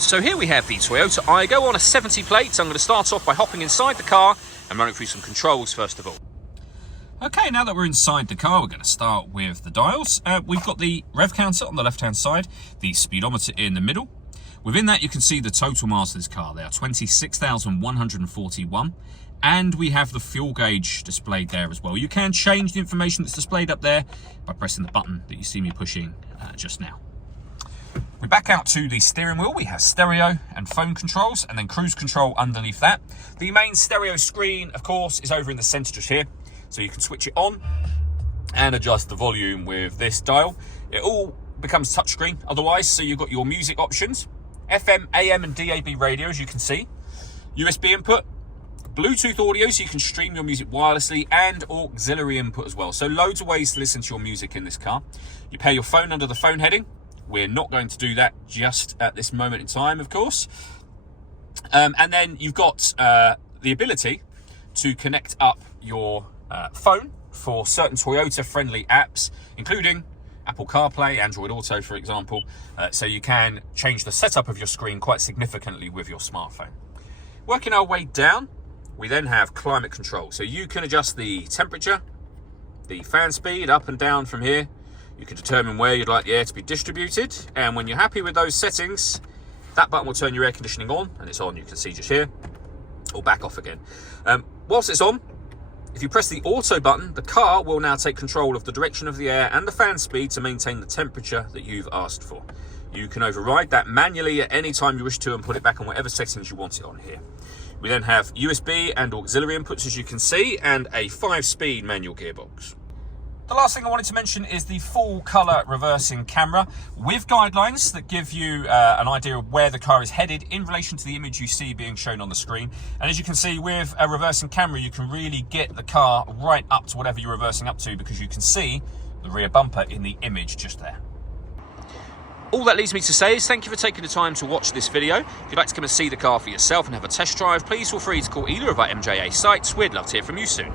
So here we have the Toyota Aygo on a 70 plate. I'm going to start off by hopping inside the car and running through some controls first of all. Okay, now that we're inside the car, we're going to start with the dials. We've got the rev counter on the left-hand side, the speedometer in the middle. Within that, you can see the total miles of this car. They are 26,141. And we have the fuel gauge displayed there as well. You can change the information that's displayed up there by pressing the button that you see me pushing just now. We back out to the steering wheel. We have stereo and phone controls and then cruise control underneath that. The main stereo screen, of course, is over in the center just here. So you can switch it on and adjust the volume with this dial. It all becomes touchscreen otherwise. So you've got your music options, FM, AM and DAB radio, as you can see. USB input, Bluetooth audio so you can stream your music wirelessly, and auxiliary input as well. So loads of ways to listen to your music in this car. You pair your phone under the phone heading. We're not going to do that just at this moment in time, of course. And then you've got the ability to connect up your phone for certain Toyota-friendly apps, including Apple CarPlay, Android Auto, for example. So you can change the setup of your screen quite significantly with your smartphone. Working our way down, we then have climate control. So you can adjust the temperature, the fan speed up and down from here. You can determine where you'd like the air to be distributed. And when you're happy with those settings, that button will turn your air conditioning on, and it's on, you can see just here, or back off again. Whilst it's on, if you press the auto button, the car will now take control of the direction of the air and the fan speed to maintain the temperature that you've asked for. You can override that manually at any time you wish to and put it back on whatever settings you want it on here. We then have USB and auxiliary inputs, as you can see, and a 5-speed manual gearbox. The last thing I wanted to mention is the full colour reversing camera with guidelines that give you an idea of where the car is headed in relation to the image you see being shown on the screen. And as you can see, with a reversing camera, you can really get the car right up to whatever you're reversing up to, because you can see the rear bumper in the image just there. All that leaves me to say is thank you for taking the time to watch this video. If you'd like to come and see the car for yourself and have a test drive, please feel free to call either of our MJA sites. We'd love to hear from you soon.